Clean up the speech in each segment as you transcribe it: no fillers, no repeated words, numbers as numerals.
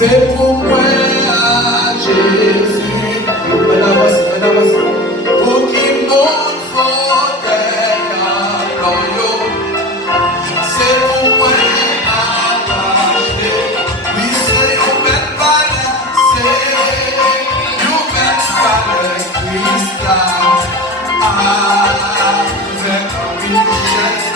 C'est pour moi, Jésus. Pour qu'il monte fort dans l'eau. C'est pour moi, attaché. Oui, c'est une belle balade. C'est une belle balade. Cristal. Avec un richesse.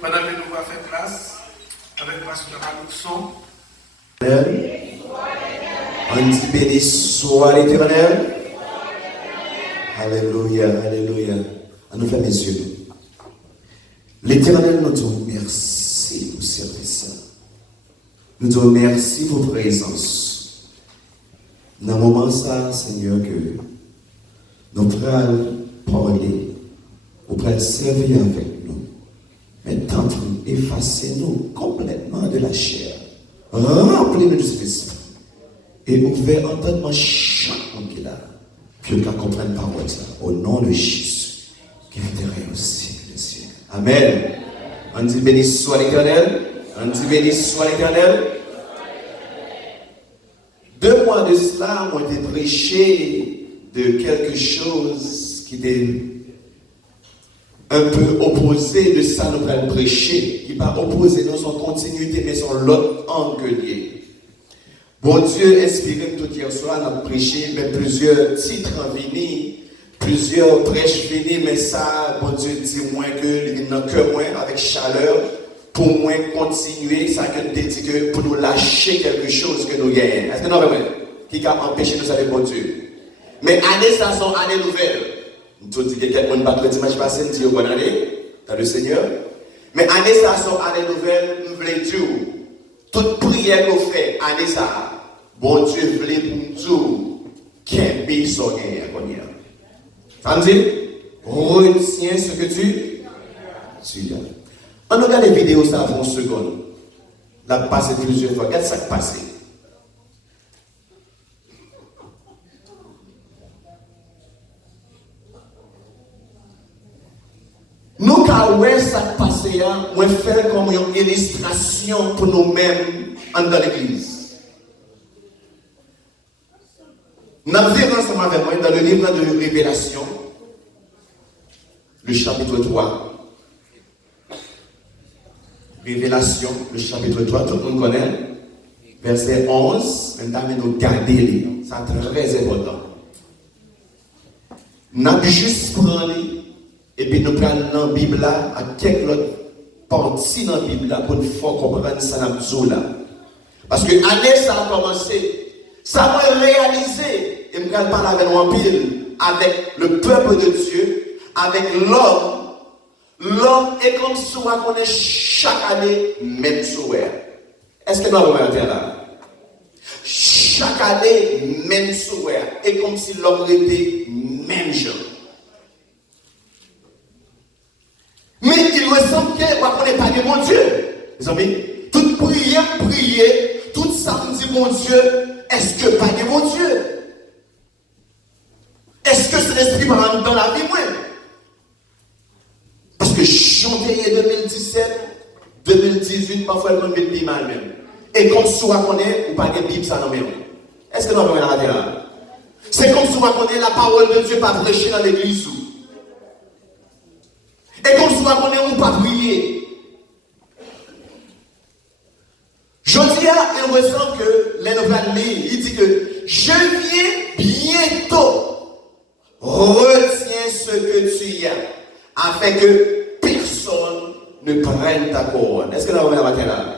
Pendant que nous allons faire classe avec le pasteur Aluxon. On dit béni soit l'Éternel. Alléluia, alléluia. On nous fait mes yeux. L'Éternel nous dit merci pour ce service. Nous disons merci pour votre présence. Dans le moment ça, Seigneur, que nous pourrons parler, nous pourrons servir avec nous. Mais tente effacer-nous complètement de la chair. Remplis-nous de cet esprit. Et nous pouvons entendre chaque homme qui est là. Que l'on comprenne parole ça. Au nom de Jésus. Qui vit au siècle des siècles. Amen. On dit béni soit l'Éternel. On dit béni soit l'Éternel. 2 mois de cela, on été prêché de quelque chose qui était un peu opposé de ça nous allons prêcher, qui pas opposé dans son continuité, mais son l'autre angle lié. Bon Dieu, inspiré tout hier soir, on a prêché, mais plusieurs titres en vini, plusieurs prêches vini, mais ça, bon Dieu dit moins que moins, avec chaleur, pour moins continuer, ça que nous dit que pour nous lâcher quelque chose que nous gagnons. Est-ce que nous avons qui a empêché nous avec bon Dieu? Mais année, ça sont année nouvelle. Nous dit que quelqu'un ne va pas le dimanche passé, nous dit bonne année, dans le Seigneur. Mais année, ça sont année nouvelle, nous voulons dire, toute prière qu'on fait, année, ça, bon Dieu voulait pour nous dire, qu'un pays soit gagné. Ça me dit, retiens ce que tu as. On regarde les vidéos, ça avant une seconde. La passé plusieurs fois. Regarde ça qui passe. Nous, quand on ça qui passe, on fait comme une illustration pour nous-mêmes dans l'église. Nous avons vu ensemble avec moi dans le livre de Révélation, le chapitre 3. Révélation, le chapitre 3, tout le monde connaît. Verset 11, maintenant nous garder, c'est très important. Nous avons juste prendre et puis nous prenons dans la Bible là, à quelques autres parties dans la Bible là, pour nous faire comprendre ça dans là. Parce que l'année ça a commencé, ça m'a réalisé, et je vais parler avec nous en pile. avec le peuple de Dieu, avec l'homme, l'homme est comme si on est chaque année même souhait. Est-ce que nous avons un là? Chaque année même souhait. Et comme si l'homme était même genre. Mais il me semble qu'on n'est pas de mon Dieu. Les amis, toute prière, tout samedi, mon Dieu, est-ce que pas de mon Dieu? Est-ce que c'est l'esprit dans la vie, moi? Parce que janvier 2017, 2018, parfois, elle me met mal même. Et comme si on connaît, ou pas de Bible, ça non même. Est-ce que nous avons la là? C'est comme si on connaît la parole de Dieu pas prêcher dans l'église. Et comme si on connaît, ou pas prier. Je dis à un ressent que l'Énoval il dit que je viens bientôt. Retiens ce que tu as, afin que personne ne prenne ta couronne. Est-ce que nous avons la matin là?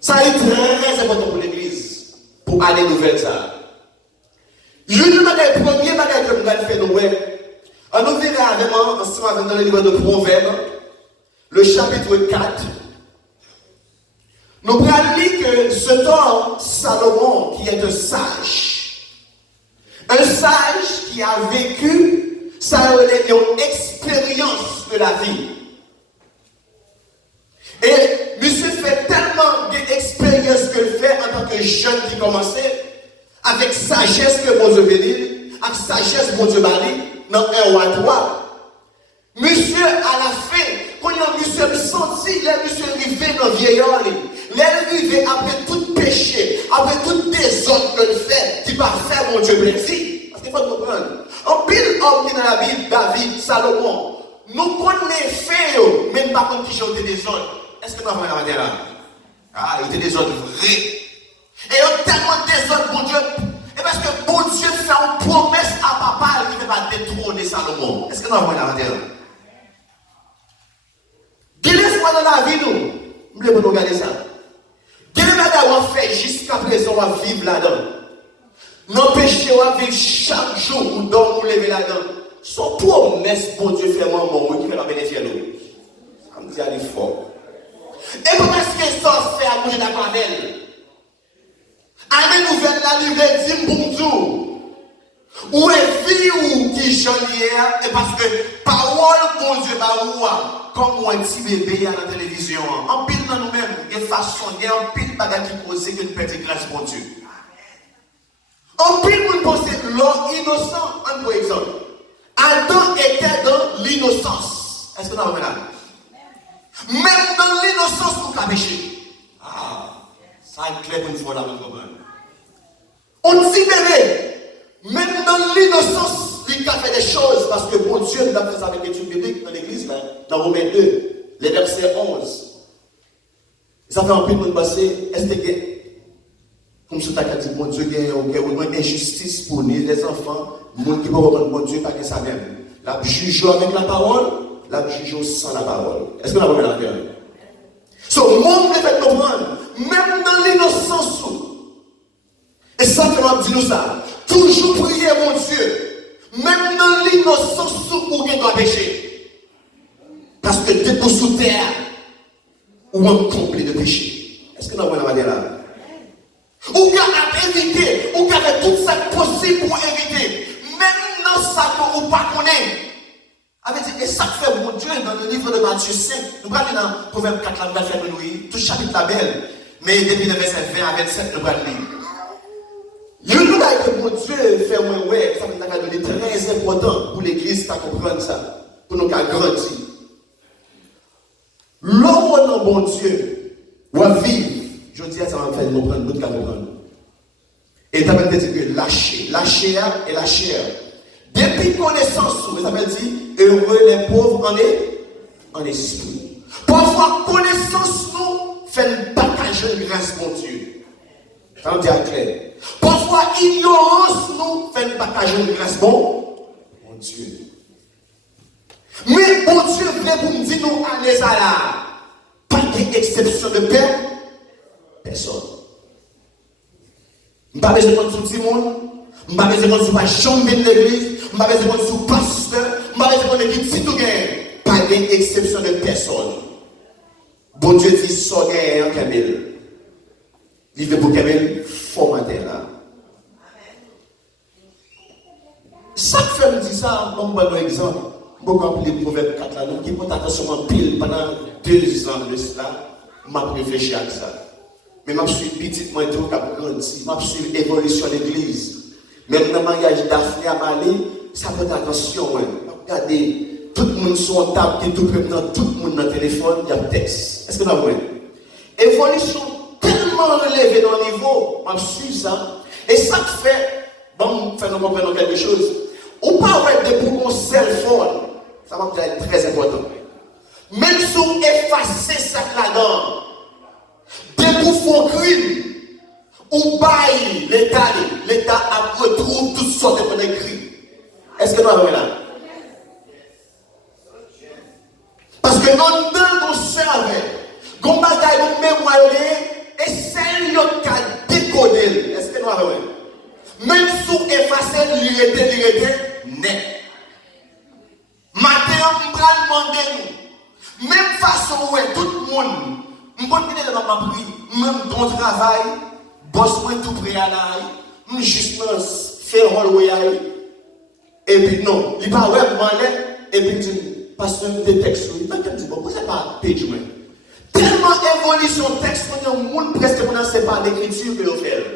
Ça est très important pour l'Église, pour aller nouvelle ça. Le premier bagage que nous allons faire, nous verrons ensemble dans le livre de Proverbes, le chapitre 4. Nous allons lire que cet homme, Salomon, qui est un sage qui a vécu, ça a une expérience de la vie. Et monsieur fait tellement d'expérience que le fait en tant que jeune qui commençait, avec sagesse que mon Dieu bénit, avec sagesse mon Dieu bénit, dans un roi 3. Monsieur, à la fin, quand il a monsieur me senti, là, monsieur arrivé dans le vieillard, l'arrivé après tout péché, après tout désordre que le fait, qui va faire mon Dieu plaisir. Parce qu'il faut comprendre. En pile homme qui dans la Bible, David, Salomon, nous connaissons fait, mais nous ne savons pas qui ont été désordres. Est-ce que nous avons la manière là? Ah, il était désordre vrai. Et il y a tellement désordre, bon Dieu. Et parce que bon Dieu fait une promesse à papa qui ne va pas détrôner Salomon. Est-ce que nous avons la manière là? Quelle est dans la vie, nous voulons regarder ça. Quel est le bagage qu'on fait jusqu'à présent, on va vivre là-dedans? Nos péchés, on va vivre chaque jour, ou dormir, ou lever là-dedans. Son promesse, bon Dieu, fait moi, qui fait la bénéfice à nous. Ça me dit à l'effort. Et comment est-ce que ça fait à bouger d'accord avec elle? Amen, nous venons la livrer, dit bonjour. Où est vie ou qui j'en hier? Et parce que parole, bon Dieu, comme un petit bébé à la télévision. En pile dans nous-mêmes, de façon, il y a un pile de bagages qui posent que nous perdons grâce, bon Dieu. En pile, nous pensons l'homme innocent, un exemple. Adam était dans l'innocence. Est-ce que nous avons là? Même dans l'innocence, nous avons péché. Ah, ça est clair pour une fois là, vous comprenez. On dit bébé, même dans l'innocence, il a fait des choses parce que bon Dieu nous a fait ça avec l'étude biblique dans l'église, dans Romains 2, les versets 11. Ça fait un peu de passer, est-ce que, comme ça, tu as dit, bon Dieu, il y a une injustice pour nous, les enfants, les gens qui ne peuvent pas bon Dieu, pas que ça même. La juge avec la parole, la juge sans la parole. Est-ce que vous avez la terre? So, le monde peut fait comprendre, même dans l'innocence, et ça fait m'a dit nous ça, toujours prier mon Dieu, même dans l'innocence où on doit pécher. Parce que dès qu'on sous terre, ou on complet de péché. Est-ce que nous avons la manière là? Ou qu'on a évité, ou qu'on a fait tout ça possible pour éviter, même dans ça qu'on ne pas connaît. Et ça fait mon Dieu dans le livre de Matthieu 5. Nous allons dans Proverbe 4, là, nous allons faire nous tout chapitre la belle. Mais depuis le verset 20 à 27, nous allons lire. Le travail que mon Dieu fait, ça va donner très important pour l'église à comprendre ça, pour nous grandir. L'homme dans bon Dieu va vivre. Je dis à ça va faire comprendre, nous comprendre. Et ça veut dire que la chair et la chair. Depuis connaissance, ça veut dire heureux les pauvres en esprit. Parfois, connaissance nous fait partager une grâce, mon Dieu. Ça veut dire clair. Parfois, ignorance nous fait partager une grâce, mon Dieu. Mais bon Dieu vient pour nous dire nous allez à là. Pas d'exception de personne. Je ne parle pas de tout le monde. Je ne vais pas dire chambre de l'église, je ne vais pas dire pasteur, je ne vais pas dire qui tout gain. Pas d'exception de personne. Bon Dieu dit, so gain en Kamel. Il veut pour Kamel formater là. Ça fait me dire ça, on va donner un exemple. Beaucoup appelé le proverbe 4 là, donc il faut attention en pile pendant 2 ans de cela, m'a réfléchi à ça. Mais je suis petit, moi tout cap grandi, je suis l'évolution de l'église. Même dans le mariage d'Aphné à Mali, ça peut attention. Regardez, tout le monde sur la table, tout le monde dans le téléphone, il y a un texte. Est-ce que vous avez évolution tellement relevée dans le niveau, je suis ça. Et ça fait, bon, nous comprenons quelque chose. Ou pas de pour mon cell phone, ça va être très important. Même si vous effacez ça là-dedans, de pour faire crime, ou bail l'État retrouve toutes sortes de crimes. Est-ce que nous avons là? Parce que en dedans, on serve, on bagaille, on mémoire, et celle qui a décodé. Est-ce que nous avons là? Même si vous effacez l'irrité, net. Matin, on va demander nous. Même façon où tout le monde, on va dire dans ma prie, même ton travail, boss moi tout prêt à l'ail, juste faire rôle royal. Et puis non, il va ouais et puis dit parce que des textes, il va dire bon, c'est pas page moi. Tellement évolution texte, on a un monde presque on ne sait pas l'écriture que vous faites.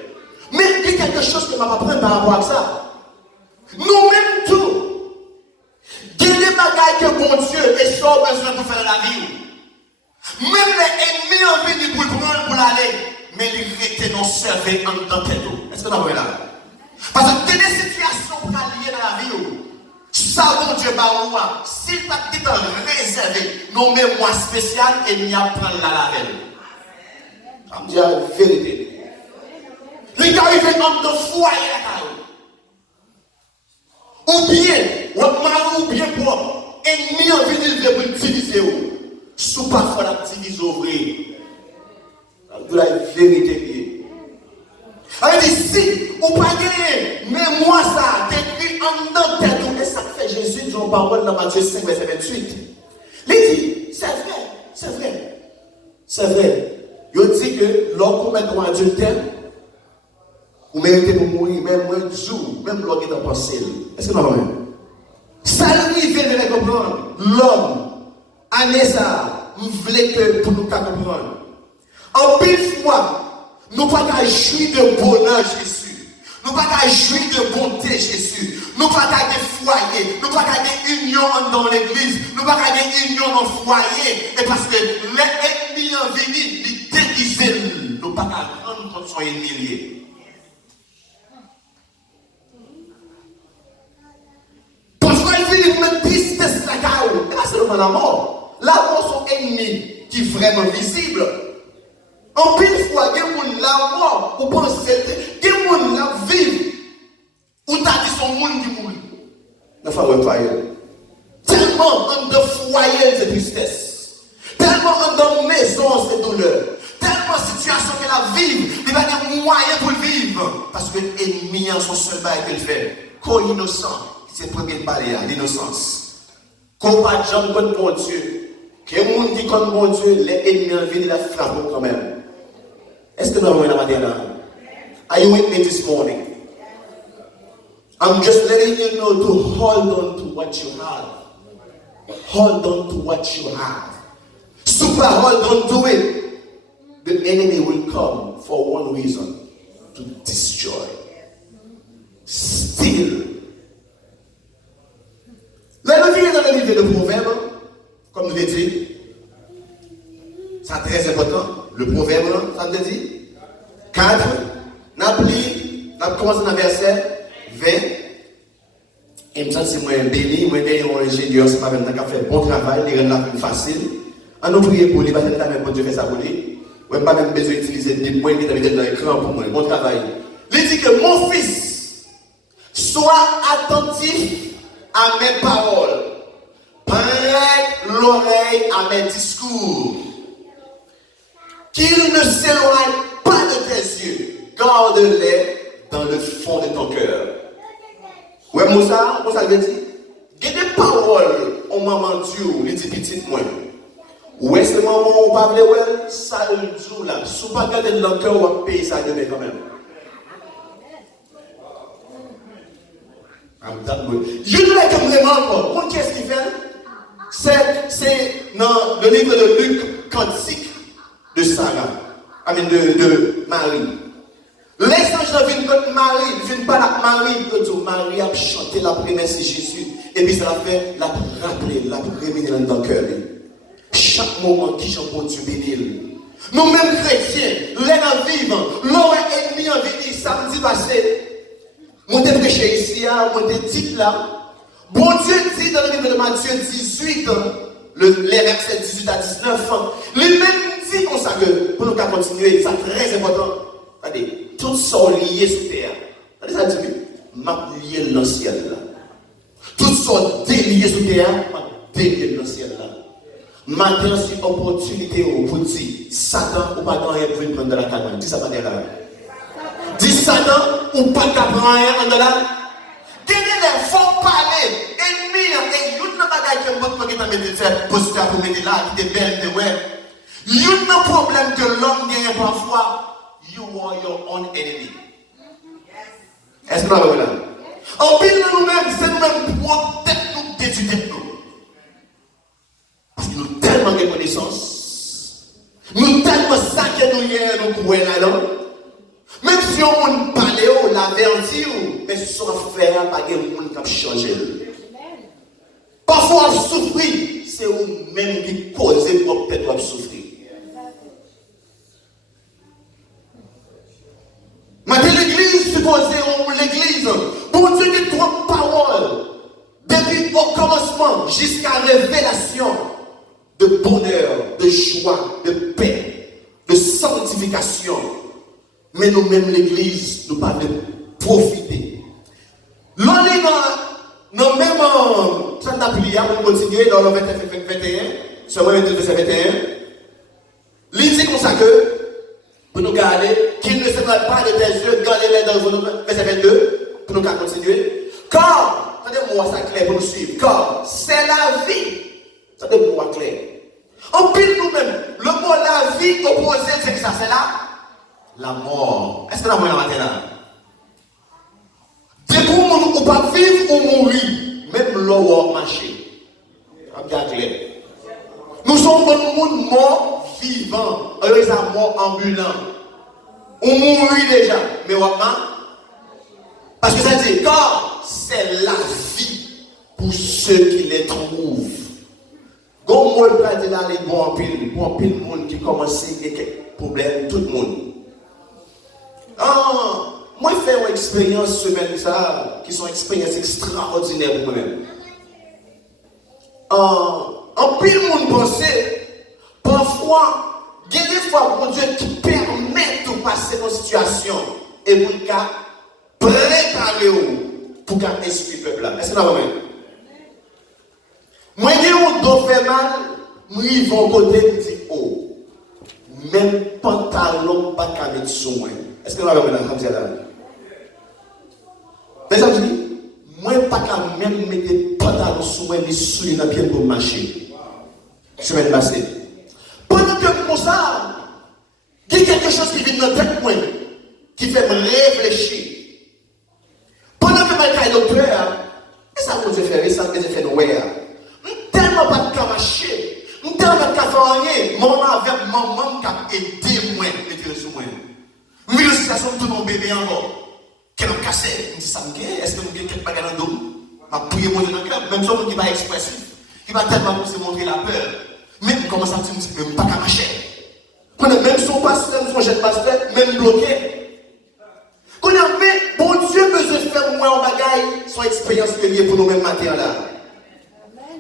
Mais il y a quelque chose que m'a apprendre par rapport à ça. Nous-mêmes tout. Il y a des bagailles que bon Dieu est sans besoin pour faire la vie. Même les ennemis ont venu pour le prendre pour l'aller. Mais ils étaient non servis en tant que tout. Est-ce que vous avez là? Parce que des situations pour liées dans la vie. Ça, bon Dieu, bah, s'il t'a dit réservé nos mémoires spéciales et n'y a pas la veille. Je me dis la vérité. Les gars, ils viennent dans le foyer là. Ou bien, ou bien pour ennemi en venir de diviser. Sous parfois la diviser ouvrir. De la vérité. Alors si, ou pas gagner, mais moi ça, t'écris en dedans tête. Et ça fait Jésus dit en parole dans Matthieu 5, verset 28. Il dit, c'est vrai. C'est vrai. Il dit que lorsqu'on met un adultère, vous méritez pour mourir, même un jour, même l'homme est en pensée. Est-ce que vous avez compris? Ça lui vient de comprendre. L'homme, année ça, nous voulons que pour nous comprendre. En pile fois, nous ne pouvons pas jouir de bonheur Jésus. Nous ne pouvons pas jouir de bonté Jésus. Nous ne pouvons pas de foyer. Nous ne pouvons pas de union dans l'église. Nous ne pouvons pas de union dans le foyer. Et parce que l'ennemi en venu, il déguise. Nous ne pouvons pas rendre contre son ennemi. Vous me tristesse la caille. Et là, c'est le la mort. La mort, son ennemi qui est vraiment visible. En pile fois, il y a des gens la mort, ou pensez, il y a des gens la vivent, ou t'as dit son monde qui mourit. Ne faut pas tellement en de foyer de tristesse, tellement en de maison de douleur, tellement situation qu'elle a vive, il va y avoir des moyens pour le vivre. Parce que l'ennemi en son seul bail qu'il fait, qu'au innocent. C'est le premier barrière, l'innocence. Qu'on pas de gens contre mon Dieu, que les gens qui contre mon Dieu, les ennemis viennent la frapper quand même. Est-ce que nous avons la matière là? Are you with me this morning? I'm just letting you know to hold on to what you have. Hold on to what you have. Super hold on to it. The enemy will come for one reason, to destroy, steal. Là, nous venons dans le livre de Proverbes, comme nous l'avons dit, c'est très important. Le Proverbe, ça nous dit 4, nous avons commencé dans le verset 20. Et me sens moi béni, moi un ingénieur, c'est pas même qui a fait bon travail, il rend la vie facile. On nous prie pour lui, parce que la même Dieu fait ça pour lui. On n'a pas même besoin d'utiliser des points qui sont dans l'écran pour moi. Bon travail. Il dit que mon fils, sois attentif à mes paroles, prête l'oreille à mes discours, qu'il ne s'éloigne pas de tes yeux, garde-les dans le fond de ton cœur. Ouais, Moussa veut dire, il y a des paroles, on m'a menti, il dit petit moins. Ouais, c'est le moment où on parle, ouais, ça le joue là. Si vous ne pas garder dans le cœur, on va payer ça demain quand même. Je ne l'ai que vraiment encore. Qu'est-ce qu'il fait? C'est dans le livre de Luc, Cantique de Sarah, de Marie. Les anges viennent contre Marie, ils viennent pas la Marie, Marie a chanté la première, c'est Jésus. Et puis ça l'a fait, la rappeler, la réminer dans le cœur. Chaque moment qui chante pour Dieu béni. Nous-mêmes chrétiens, les vivants, l'homme ennemi en venu samedi passé. Moi, je prêché ici, moi, je dit là. Bon Dieu dit dans le livre de Matthieu 18, les versets 18 à 19, les mêmes dit comme ça que pour nous continuer, c'est très important. Regardez, tout ça lié sous terre. Regardez ça dit, m'a lié dans le ciel là. Tout ça délié sous terre, m'a délié dans le ciel là. Maintenant, c'est opportunité pour dire, Satan ou pas dans rien pour prendre de la canne. Dis ça pas là. Dis Satan ou pas prendre rien de la. Tenez les faux parler. Ennemi, et il y a un bagage qui est bon pour mettre posture pour mettre là, qui est belle de web. Il y a un problème que l'homme gagne parfois. You are your own enemy. Est-ce que vous avez là? En pile de nous-mêmes, c'est nous-mêmes pour tête nous détruire nous. Parce que nous avons tellement de connaissances. Nous avons tellement ça que nous y nous courir là-dedans. Même si on ne parle pas, la vertu, mais sans faire, pas de monde qui a changé. Parfois, souffrir, c'est vous-même qui causez pour peut-être souffrir. Maintenant, l'église, supposée, l'église, pour Dieu qui trois paroles, depuis au commencement jusqu'à la révélation de bonheur, de joie, de paix, de sanctification. Mais nous-mêmes, l'église, nous pas de profiter. L'on est dans même ça n'a plus pour continuer dans le 21, sur le 21. Il dit comme ça que, pour nous garder, qu'il ne se trompe pas de tes yeux, gardez-les dans vos verset 22, pour nous continuer. Car, attendez-moi ça clair pour nous suivre, car c'est la vie. Attendez-moi clair. En pile nous-mêmes, le mot la vie opposé, c'est que ça, c'est la mort. Est-ce que la mort est là là? Dès qu'on ne peut pas vivre ou mourir, même l'eau marcher. Regarde clair. Nous sommes un monde mort vivant, avec un mort ambulant. On mourit déjà, mais on parce que ça dit, car c'est la vie pour ceux qui les trouvent. Comme moi, je dis là, les bons pile monde qui commence à avoir quelques problèmes, tout le monde. Moi, je fais une expérience semaine ça, qui sont une expérience extraordinaire pour moi-même. En pile monde pensait, parfois, il y a des fois, mon Dieu, qui permet de passer dans une situation et pour le cas, préparer pour qu'un esprit peuple là. Est-ce que vous avez compris? Moi, je dois faire mal, moi, ils vont côté et dire, oh, même pantalon, pas qu'à mettre sur moi. Est-ce que vous avez compris là? Mais ça veut dire, moi, pas qu'à même mettre pantalon sur moi, les souliers dans le pied pour marcher. Semaine passée. Pendant que comme ça, il y a quelque chose qui vient dans la tête, moi, qui fait me réfléchir. Pendant que je suis docteur, et ça vous fait ça que j'ai fait nous tellement pas de marcher, tellement pas de faire rien, mon avec maman qui a aidé moi, mettre sur moi. Mais la situation de mon bébé encore, qui a cassé, je dis ça me gagne, est-ce que nous avons quelque chose dans le dos? Je vais prier mon Dieu dans le cœur, même si on n'est pas expressif, qui va tellement se montrer la peur. Mais comment ça tu me dis, même pas qu'à marcher. Même son pasteur, son jeune pasteur, même bloqué. Qu'on a mais bon Dieu besoin de faire moins en bagaille, son expérience que liée pour nous-mêmes matières là.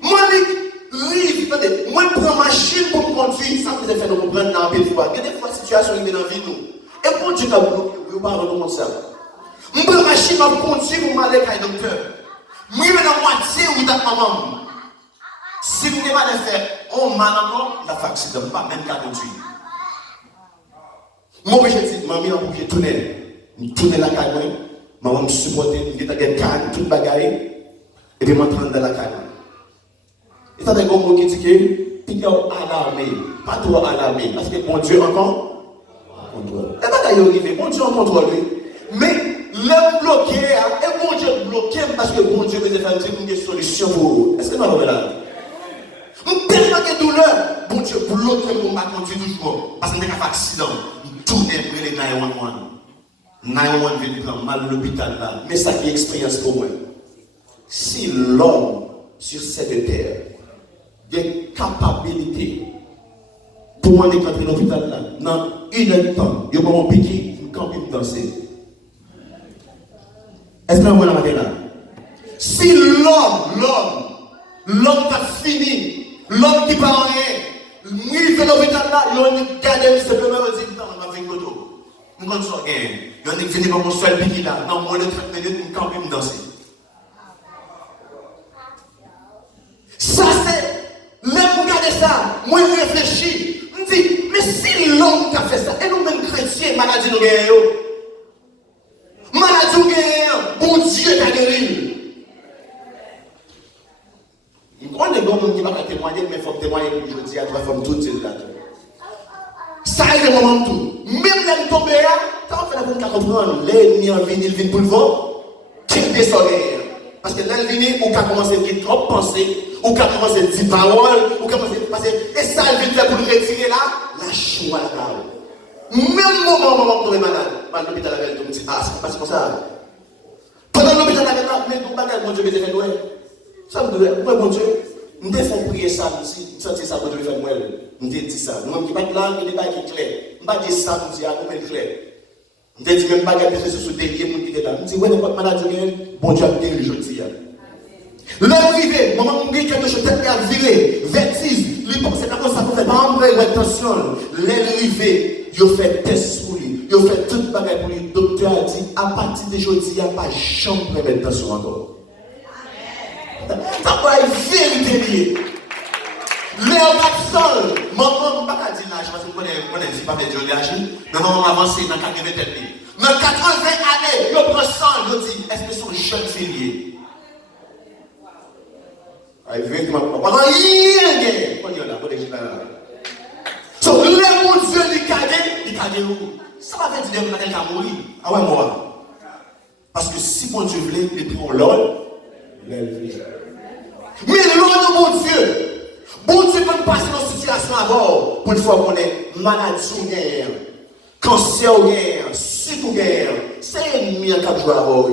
Moi, moi, je prends ma machine pour me conduire, ça me fait nous comprendre dans la fois. Il y a des fois, situation qui est dans la vie, nous. Et pour Dieu, tu as bloqué, je ne vais pas rendre ça. Je prends ma machine pour me conduire pour m'aller avec le docteur. Moi, je vais dans la moitié ou dans maman. Si vous ne pouvez pas le faire, on m'a encore, la facture ne pas même qu'à conduire. Moi, je dis, maman, on peut tourner la caille, Maman me supporter, je suis calme, toute bagaille, et puis je m'entraîne dans la canne. Et ça, c'est un mot qui dit que, puis alarmé, pas trop alarmé, parce que bon Dieu encore contrôle. Et bagaille est arrivé, bon Dieu en contrôle. Mais l'homme bloqué, et bon Dieu bloqué, parce que bon Dieu veut faire une solution pour vous. Est-ce que vous m'avez là? Tellement de douleur, bon Dieu bloque pour ma conduire toujours. Parce que je n'ai pas d'accident. Tout est prêt les 911. 911 vient prendre mal l'hôpital là. Mais ça qui est expérience pour moi. Si l'homme sur cette terre a une capacité pour aller rentrer dans l'hôpital là, dans une heure de temps, il y a un piqué, il campe et danser. Est-ce que vous avez là? Si l'homme a fini, l'homme qui parle rien, lui il fait l'hôpital là, il a gardé simplement et dit non, on va faire une photo. Nous ne sommes pas gagnés. Il a fini par mon seul piqué là, dans moins de 30 minutes, il campe et me danser. Ça c'est, l'homme qui a ça, moi je réfléchis, je me dis, mais si l'homme qui a fait ça, et nous-mêmes chrétiens, maladie nous gagnons. Maladie nous gagnons, bon Dieu t'a guéri. On est bon qui va témoigner, mais il faut témoigner pour je dis à toi, il faut tout dire là. Ça est le moment tout. Même les tombés, ça va faire pour comprendre. L'ennemi en vient, il vient pour le vent, qu'il descend. Parce que l'ennemi, ou qu'à commencer à dire trop penser, ou qu'à commencer à dire parole, ou qu'à commencer à passer. Et ça, il vient faire pour le retirer là, la choix la parole. Même moment où on est malade, à l'hôpital avec nous, on dit, ah, c'est pas comme ça. Pendant l'hôpital avec nous, mais tout bagage, mon Dieu, mais c'est fait. Ça me dit, moi, mon Dieu, je me fais prier ça, je sens ça, mon Dieu, je me dis ça. Nous, qui pas de langue, il n'est pas clair. Je ne dis pas ça, je me dis, ah, comment clair. Je me dis, même pas de personne sur le délié, je me dis, là. Je me dis, ouais, n'importe maladie, bon Dieu, je me dis, l'homme arrivé, maman me dit quelque chose, tête à virer, vertige, il pense que c'est comme ça qu'on fait, pas en vrai, attention, l'homme arrivé, il a fait test pour lui, il a fait toute bagaille pour lui, le docteur a dit, à partir d'aujourd'hui, il n'y a pas jamais de mettre attention encore. Ça va être vérité liée. Léo Maxol, maman, je ne vais pas dire l'âge parce que je connais pas fait de l'âge, mais maman avance dans 80 années. Dans 80 années, je prends 100, je dis, est-ce que son jeune fille il veut que ma papa, rien n'est. On y est là, on est là. So, le mon Dieu, il cague où? Ça va faire dire que quelqu'un a mouru. Ah ouais, moi. Parce que si mon Dieu voulait, il prend l'ordre, il est. Mais l'ordre de mon Dieu, peut passer dans une situation à bord pour une fois qu'on est maladie ou guerre, cancer ou guerre, sucre ou guerre, c'est ennemi à 4 jours à bord.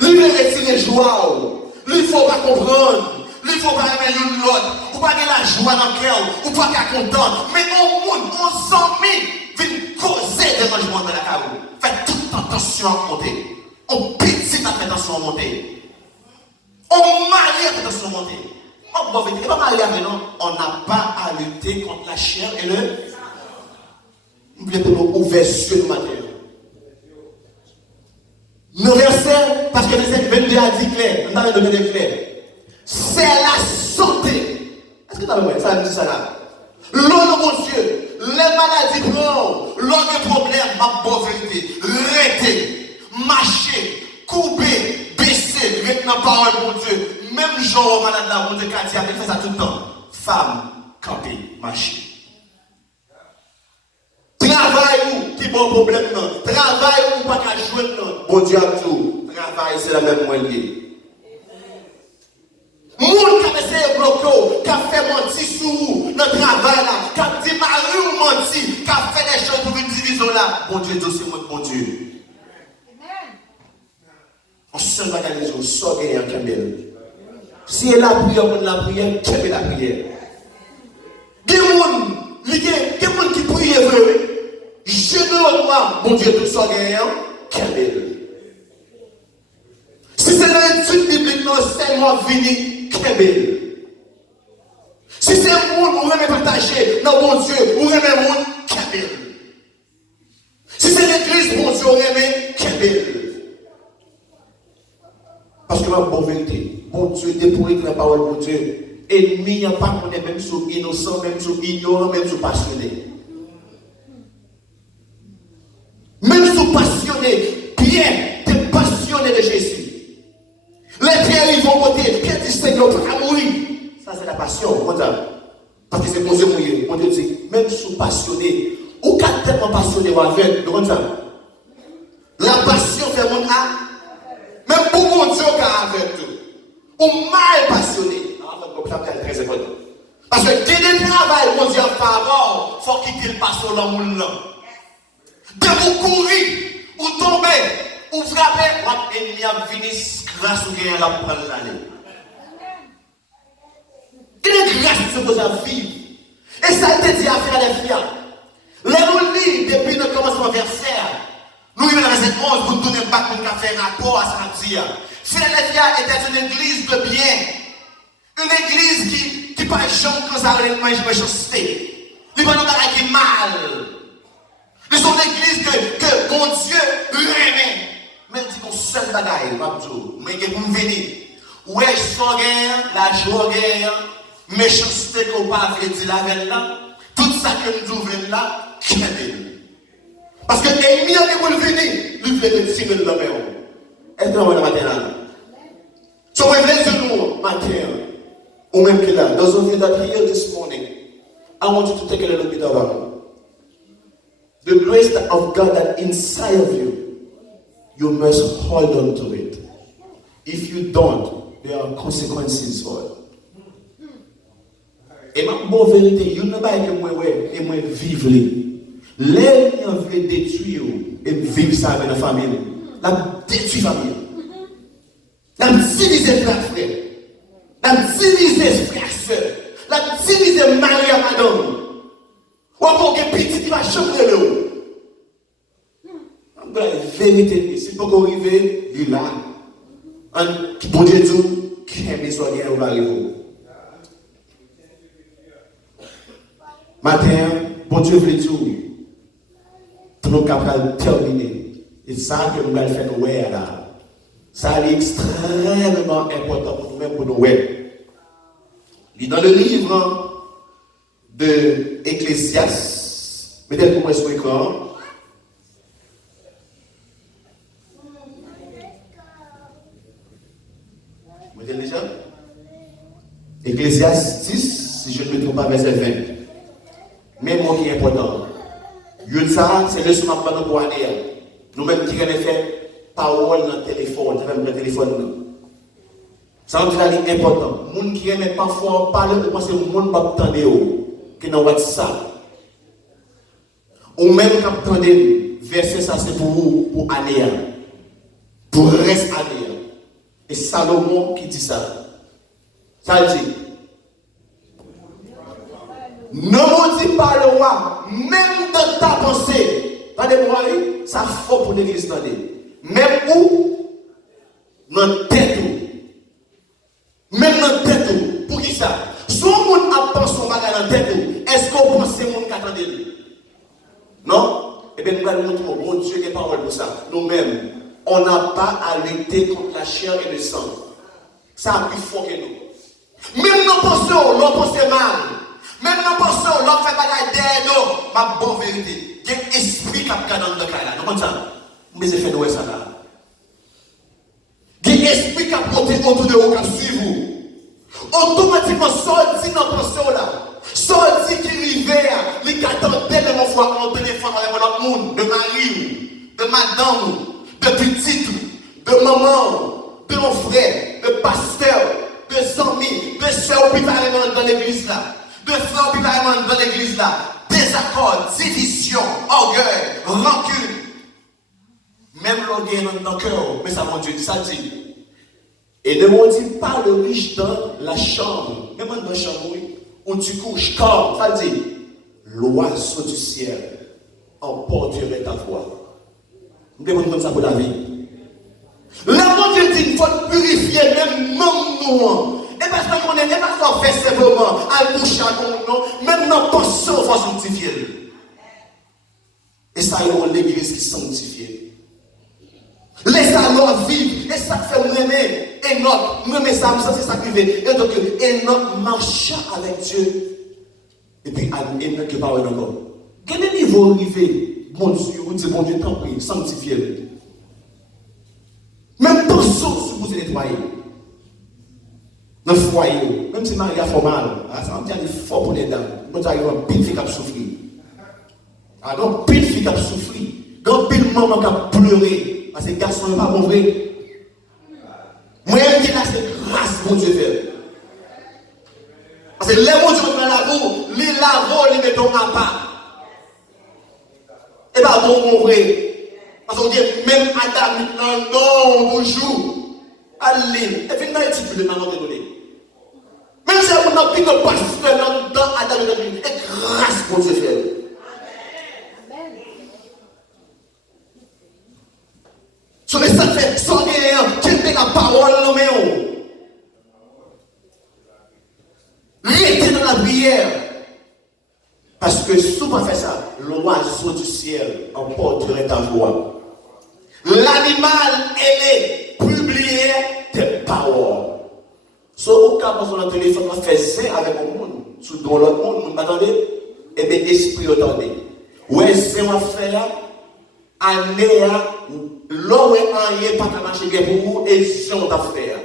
Il veut retirer joie. Il ne faut pas comprendre. Il ne faut pas aimer l'autre. Ou pas avoir la joie dans le cœur. Ou pas être content. Mais au monde, on s'en met. Vient causer des rangements dans la carrière. Faites toute attention à monter. On petite attention à monter. On marie attention à monter. On ne va pas marier avec nous. On n'a pas à lutter contre la chair et le. Nous voulons ouvrir sur le matin. Nos versets, parce que les 22 a dit clair, on a donné clair. C'est la santé. Est-ce que tu as vu ça? Ça dit ça là. L'eau de mon Dieu, les maladies prennent, l'eau de problème, ma pauvreté, rester, marcher, couper, baisser, avec ma parole, mon Dieu. Même genre malade là, mon Dieu, Katia, il fait ça tout le temps. Femme, camper, marcher. Travail ou qui bon problème non. Travail ou pas qu'à jouer non. Bon Dieu a tout. Travail c'est la même moitié. Moun qui a essayé de bloquer, qui a fait mentir sur vous, dans le travail là, qui a dit mari ou menti, qui a fait des choses pour une division là. Bon Dieu, c'est moi, bon Dieu. On se bat dans les jours, sort et en camel. Si elle a prière, on la prière, qui fait la prière. Des gens qui prient vrai. Généralement, mon Dieu, tout ça gagnant, Kébel. Si c'est dans l'étude biblique, non, c'est moi vini, Kébel. Si c'est un monde où on aime partager, non, mon Dieu, où on aime un monde, Kébel. Si c'est l'église, mon Dieu, on aime Kébel. Parce que ma bonne vérité, mon Dieu, dépouiller la parole, mon Dieu, ennemi, il n'y a pas qu'on est même sur innocent, même sur ignorant, même sur passionné. Même si vous passionnez, Pierre, que Pierre dit Seigneur, pas mourir. Ça, c'est la passion. Parce que c'est pour Dieu mourir. On Dieu dit, même si vous passionné, ou qu'à tellement passionné ou avec, vous comprenez ça? La passion fait mon âme. Même pour mon Dieu qui a avec tout. Ou mal passionné. C'est très important. Parce que dès le travail, mon Dieu, en faveur, il faut quitter le passion dans le monde. De vous courir, ou tomber, ou frapper, votre ennemi a fini grâce au gain la prendre l'année. Quelle grâce que vous avez vivre. Et ça a été dit à Philadelphia. Les nous lisons depuis le commencement verset. Nous vivons dans le verset 11 pour nous donner un bac pour nous faire rapport à ce qu'on dit. Philadelphia était une église de bien. Une église qui par exemple quand ça allait manger méchanceté. Il va nous faire qui mal. Mais c'est une église que bon Dieu aimait. Mais il dit qu'on seul bagaille, mais il pour venir. Ouais, sans guerre, la joie guerre, méchanceté qu'on pas veut dire la veille là. Tout ça que nous venons là, parce que l'ennemi a venir, il veut tirer le main. Est-ce que vous avez matin là? So when there's a new matin, ou même que là, those of you that are here this morning, I want you to take a little bit of the grace of God that inside of you, you must hold on to it. If you don't, there are consequences for it. Et ma bonne vérité, il n'y a pas que moi et moi vivre. Les gens veulent détruire et vivre ça avec la famille. La détruire la famille. La diviser frère frère. La diviser frère soeur. La diviser mari à madame. Ou encore que petit qui va changer le. La vérité, si vous pouvez arriver, il est là. Bon Dieu dit, qu'est-ce soit bien va arriver. Matin, bon Dieu veut dire, pour nous capables de terminer. Et ça que nous allons faire nous là. Ça est extrêmement important pour nous-mêmes, pour nous. Dans le livre de Ecclésiaste, mettez pour moi sur l'écran. Vous mettez déjà? Ecclésiaste 10, si je ne me trompe pas, verset 20. Mais mot qui est important. Ça, c'est le soin pour nous aller. Nous-mêmes qui avons fait parole dans le téléphone, le téléphone. Ça veut dire que c'est important. Les gens qui aiment parfois parler, ou penser que les gens ne pas attendre, qui n'ont pas ça. Ou même quand vous attendez, verset ça, c'est pour vous, pour aller. Pour rester aller. Et Salomon qui dit ça. Ça dit. Ne maudis pas le roi, même dans ta pensée. Regardez-moi, ça faut pour l'église. Même où, dans la tête. Même dans la tête. Pour qui ça? Si on a pensé son bagage dans la tête, est-ce qu'on pense que c'est mon qui attendait lui? Non? Eh bien, nous allons montrer, mon Dieu, qui est parole pour ça. Nous-mêmes, on n'a pas à lutter contre la chair et le sang. Ça a plus fort que nous. Même nos pensons, l'on pense mal. Même nos pensons, l'on fait bagaille derrière nous. Ma bonne vérité. Il y a un esprit qui a dans le cas là. Nous comprenez ça? Mais c'est fait de ça là. Il y a un esprit qui a porté autour de vous, qui a suivi vous. Automatiquement, sorti dans la pensée là. Sorti qui rivait, les attendait de mon foi en téléphone avec notre monde, de mari, de madame, de petit, de maman, de mon frère, de pasteur, de amis, de soeurs qui dans l'église là. De frères qui dans l'église là, désaccord, division, orgueil, rancune. Même l'orgueil dans le cœur, mais ça mon Dieu dit ça dit. Et ne maudit pas le riche dans la chambre, même dans la chambre où tu couches, car ça dit, l'oiseau du ciel emporterait ta voix. Nous devons comme ça pour la vie. La mon Dieu dit, il faut purifier même nous. Et parce qu'on est pas qu'on fait simplement à boucher à nous, même nos pensées, il faut sanctifier. Et ça, il y a l'église qui sanctifie. Laissez-le vivre. Et ça fait m'aimer. Enoch, m'aimer ça, c'est ça qui fait. Et donc, Enoch marcha avec Dieu. Et puis, Enoch qui parle encore. Quel est le niveau arrivé? Mon Dieu, vous dites, bon Dieu, t'en prie, sanctifiez-le. Même pensons si vous êtes nettoyé. dans le foyer, même si Marie a fait mal, ça me dit fort pour les dames. Nous avons pile fille qui a souffert. Alors, pile fille qui a souffert. Quand pile maman qui a pleuré, parce que les garçons ne sont pas mauvais. Moi, je dis là, c'est grâce, mon Dieu, fait. Parce que les mots dans la boue, les lavons, les mettons à part. Et bien, bon, mon vrai. Parce qu'on dit, même Adam, non, bonjour. Allez, et puis, dans les titres de maman donné. Même si on n'a plus de pasteur dans Adam et grâce, mon Dieu, fait. Sur les ça fait sans guerre, qui fait la parole, non mais restez dans la prière. Parce que si on fait ça, l'oiseau du ciel emporterait ta voix. L'animal aimé publier tes paroles. Si au cas où on a le téléphone, on fait ça avec le monde, sous l'autre monde, vous m'attendez? Eh bien, esprit attendez. Ouais, c'est un affaire, année, l'homme est pas de marcher bien pour vous, et c'est une affaire.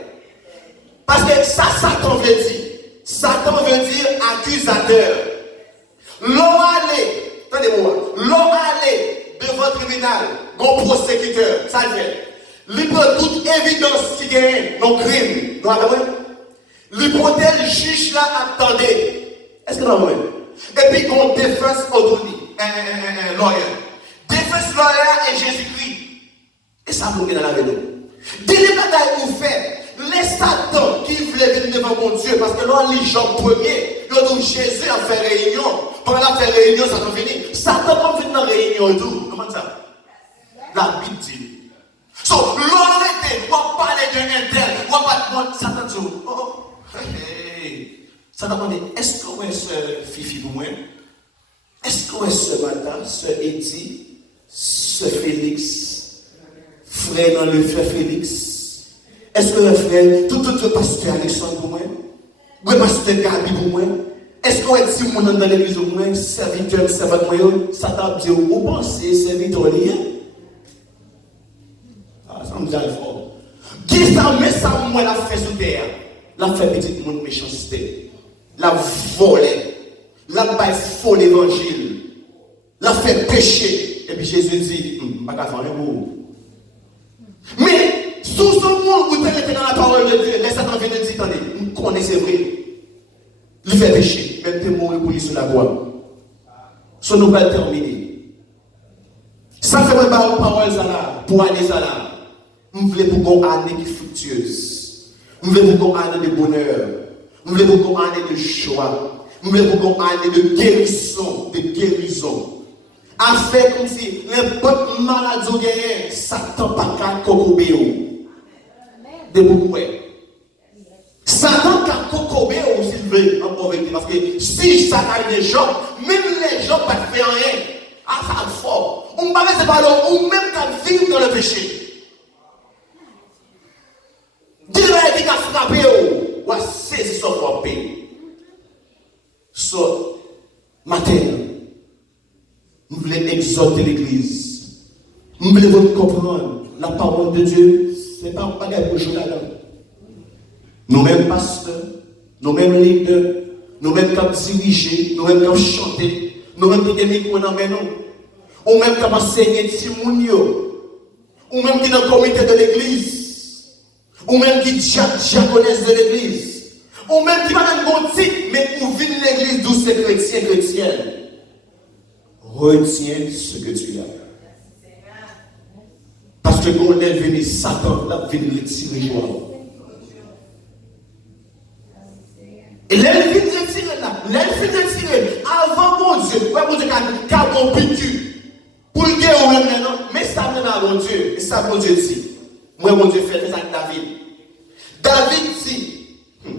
Parce que ça, Satan veut dire. Satan veut dire accusateur. L'homme allait, attendez-moi, l'homme allait devant le tribunal, bon prosécuteur, ça le fait. Il prend toute évidence qui gagne, non crime, non attendez. L'hypothèse juge là, attendez. Est-ce que non, et puis, on défense autonomie, lawyer. Défense lawyer et Jésus-Christ. Et ça, vous dans la vidéo. Dès les batailles vous faites, les Satan qui voulaient venir devant mon Dieu, parce que là, les gens premiers, ils ont dit Jésus a fait réunion. Pendant la fait réunion, ça va venir. Satan va venir dans la réunion et tout. Comment ça? La Bible dit. So, l'honnêteté, on va parler d'un tel, on va pas de Satan dit, oh, hey. Satan va dire, est-ce que vous êtes ce Fifi pour moi? Est-ce que vous êtes ce matin, ce Eddie, ce Félix, frère dans le frère Félix? Est-ce que le frère, tout le pasteur Alexandre pour moi? Ou le pasteur Gabi pour moi? Est-ce que vous êtes si vous êtes dans l'église pour moi, serviteur, servante, Satan dit, vous pensez, serviteur, lié? Ça me dit fort. Qui ça met ça moi la fait sous terre? La fait petite monde méchanceté. La volée. La baille faux l'évangile. La fait péché. Et puis Jésus dit, pas qu'à faire un mot. Mais sous ce monde où tu es dans la parole de Dieu, les Satan vient de dire, attendez, vous connaissez vrai. Il fait péché. Même tes mots pour lui sur la voie. Ce nous va terminer. Ça fait une parole ça là, pour aller ça là. Nous voulons pour une année qui fructueuse. Nous voulons pour une année de bonheur. Nous voulons pour une année de joie. Nous voulons pour une année de guérison. Afin comme si n'importe maladie ou guerre, Satan pas qu'à cocobéo. De beaucoup. Satan qu'à cocobéo s'il veut, parce que si ça a des gens, même les gens ne peuvent faire rien. Ah, ça a fort. On ne peut pas là, ou même qu'à vivre dans le péché. Dieu a dit qu'à frapper, ou à saisir son frappé. So, matin, nous voulons exhorter l'église. Nous voulons comprendre la parole de Dieu. Ce n'est pas un bagage pour jouer là-dedans. Nous-mêmes pasteurs, nous-mêmes leaders, nous-mêmes qui diriger, nous-mêmes qui chanter, nous-mêmes qui des micros dans les mains, ou même qui enseigner Timounio, ou même qui dans le comité de l'église, ou même qui diaconesse de l'église, ou même qui va dans le bon titre, mais où vit l'église d'où c'est chrétienne. Retiens ce que tu as. Parce que quand on est venu, Satan a venu retirer joie. Et là, il vient retirer là. Là, il vient retirer. Avant mon Dieu, mon Dieu, qui a mon pitu. Pour le guerre, maintenant, mais ça même à mon Dieu. Et ça, mon Dieu dit. Moi, mon Dieu, fait ça avec David. David dit,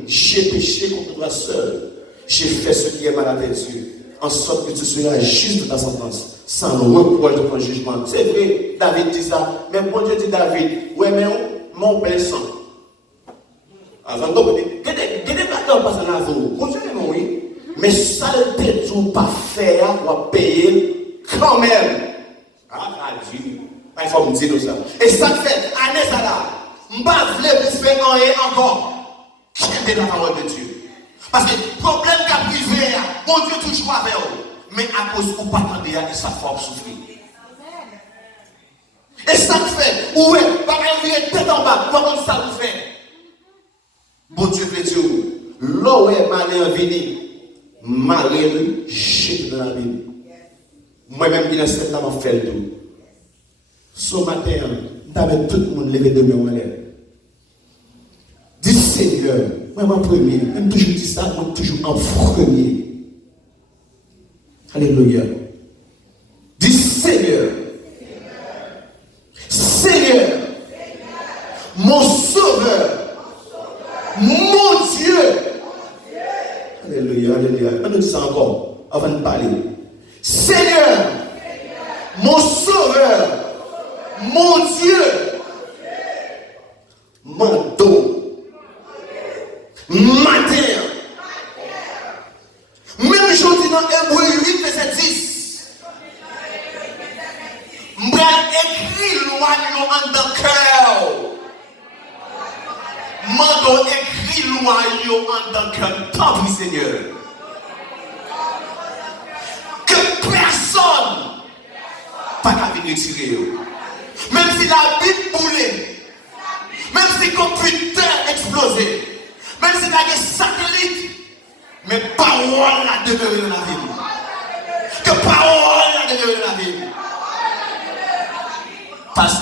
j'ai péché contre toi seul. J'ai fait ce qui est mal à tes yeux. En sorte que tu seras juste de ta sentence, sans reproche de ton jugement. C'est vrai, David dit ça. Mais bon Dieu dit David, ouais, mais mon père sang. Alors, donc, il y a des battants passant dans la vie. Continuez, oui. Mais ça ne peut pas faire ou payer quand même. Ah, Dieu. Il faut me dire ça. Et ça fait, année ça là. Je ne vais pas vous faire rien encore. accepter la parole de Dieu. Parce que le problème qu'a privé, mon Dieu toujours avec vous. Mais à cause où pas attendre, il ça faut souffrir. Et ça fait, ouais, pas même tête en bas, comment ça vous fait? Bon Dieu veut dire, là où est malin venu, malin jeté dans la Bible. Moi-même, il a cette là, m'a fait le tout. Ce matin, t'avais tout le monde levé de main en l'air. Dis Seigneur, moi, mon premier, même toujours dit ça, moi, toujours en premier. Alléluia. Dis Seigneur, Seigneur, mon sauveur, mon Dieu. Alléluia, alléluia. On nous dit ça encore avant de parler. Seigneur, mon sauveur, mon Dieu, manteau, matin. Même je dis dans Hébreu 8, verset 10. M'bral écrit loi en dans cœur. Manteau écrit loi en dans cœur. Tant pis Seigneur. Que personne pas qu'à venir tirer. Même si la Bible boulait, même si le computer explosait, même si il y a des satellites, mais parole la demeure dans la vie. Que parole la demeure dans la vie. Parce que